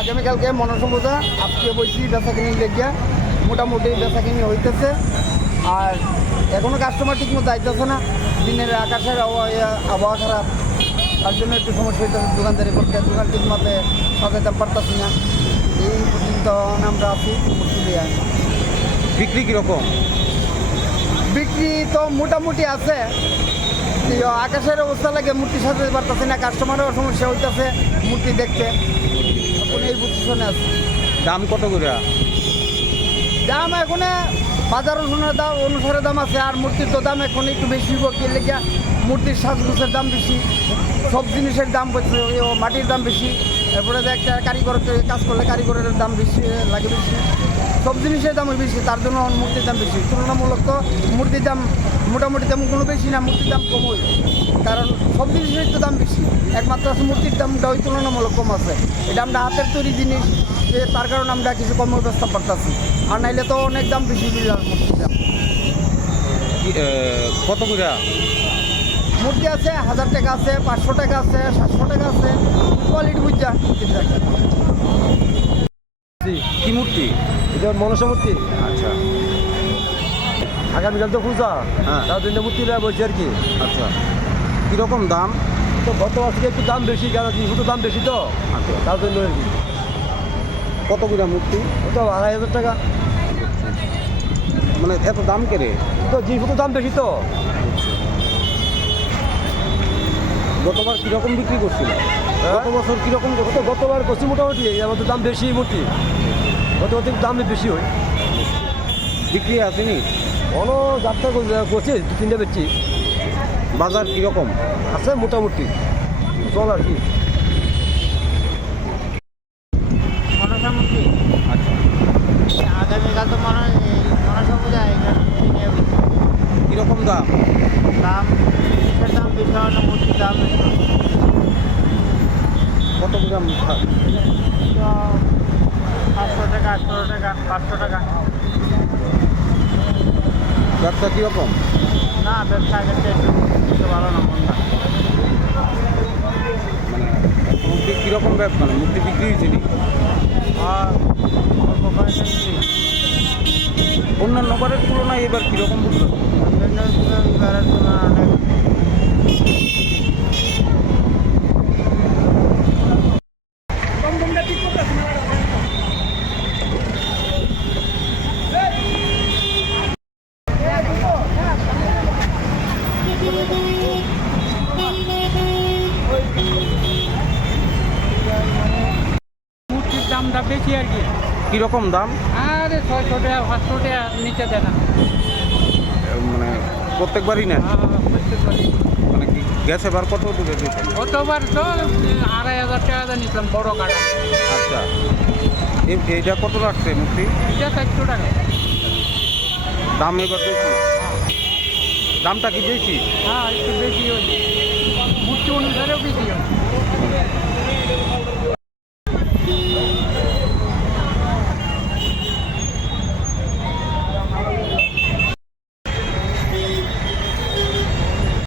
আগামীকালকে মনসম্পদা আজকে বলছি বেচা কিনি লেগিয়া মোটামুটি বেচা কিনি হইতেছে। আর এখনও কাস্টমার ঠিক মতো আইতেছে না, দিনের আকাশের আবহাওয়া খারাপ, তার জন্য একটু সমস্যা হইতেছে দোকানদারি করতে। দোকান ঠিক মতো সাজাইতে পারতেছি না, এই পর্যন্ত আমরা আছি মূর্তি দিয়ে। বিক্রি কীরকম? বিক্রি তো মোটামুটি আছে, আকাশের অবস্থা লাগে মূর্তি সাজাতে পারতেছে না, কাস্টমারেরও সমস্যা হইতেছে মূর্তি দেখতে। এখন এই পজিশনে আছে। দাম কত করে? দাম এখন বাজার অনুসারে দাম আছে, আর মূর্তির তো দাম এখন একটু বেশি কি লেগে মূর্তির সাজগোছের দাম বেশি, সব জিনিসের দাম মাটির দাম বেশি, এরপরে যে একটা কারিগর কাজ করলে কারিগরের দাম বেশি লাগে বেশি, সব জিনিসের দামই বেশি, তার জন্য মূর্তির দাম বেশি। তুলনামূলক তো মূর্তির দাম মোটামুটি তেমন কোনো বেশি না, মূর্তির দাম কমই, কারণ সব জিনিসের তো দাম বেশি, একমাত্র আছে মূর্তির দামটা ওই তুলনামূলক কম আছে। এটা আমরা হাতের তৈরি জিনিস, তার কারণে আমরা কিছু কম ব্যবস্থা পারতেছি, আর নাইলে তো অনেক দাম বেশি মূর্তির দাম। কত করে মূর্তি আছে? 1000 টাকা আছে, 500 টাকা আছে, 700 টাকা আছে, কোয়ালিটি বুঝা। কি মূর্তি? এটা মনসা মূর্তি। আচ্ছা আগামীকাল তো পূজা, হ্যাঁ তার জন্য মূর্তি নেওয়া বলছি আর কি। আচ্ছা কীরকম দাম? তো গত আজকে একটু দাম বেশি, কারণ জিনিসপত্র দাম বেশি তো, আচ্ছা তার জন্য আর কি। কত করে মূর্তি? ওটা 2500 টাকা। মানে এত দাম কেড়ে? তো জিনিসপত্র দাম বেশি তো। গতবার কীরকম বিক্রি করছিল? গত বছর কীরকম করছিল? তো গতবার করছি মোটামুটি, আমাদের দাম বেশি মূর্তি, গতবার থেকে দাম বেশি হয়। বিক্রি আসেনি? অন্য যাত্রা করছি, 2-3টা বেচছি। বাজার কীরকম আছে মোটামুটি, চল আর কি। মনসা মূর্তি আচ্ছা আগামীকাল তো মনসা পূজা, কীরকম দাম? দাম জিনিসের দাম বেশি হয় না, মূর্তির দাম কত করে? তো 700 টাকা, 800 টাকা, 500 টাকা। ব্যবসা কীরকম? না, ব্যবসা আগের চেয়ে একটু ভালো না, মনটা। মানে মূর্তি কীরকম ব্যবসা? মানে মূর্তি বিক্রি হয়েছে নি? আর অল্প কয়েকটা নিচ্ছি। অন্যান্য বারের তুলনায় এবার কীরকম বুঝলো? এবারের তুলনায় অনেক মূর্তির দামটা বেশি আর কি। কীরকম দাম? আরে 600 টাকা, 500 টাকা নিচে দেয় না। মানে প্রত্যেকবারই নেন? মানে কি গ্যাস এবার কত দূরে দিয়েছেন? গতবার তো 2500 টাকা নিতাম বড় কাটা। আচ্ছা এইটা কত রাখছে মূর্তি? এটা 400 টাকা। দাম এবার বেশি? দামটা কি বেশি? হ্যাঁ, একটু বেশি হয়েছে, মূর্তি অনুসারেও বেশি হয়েছে।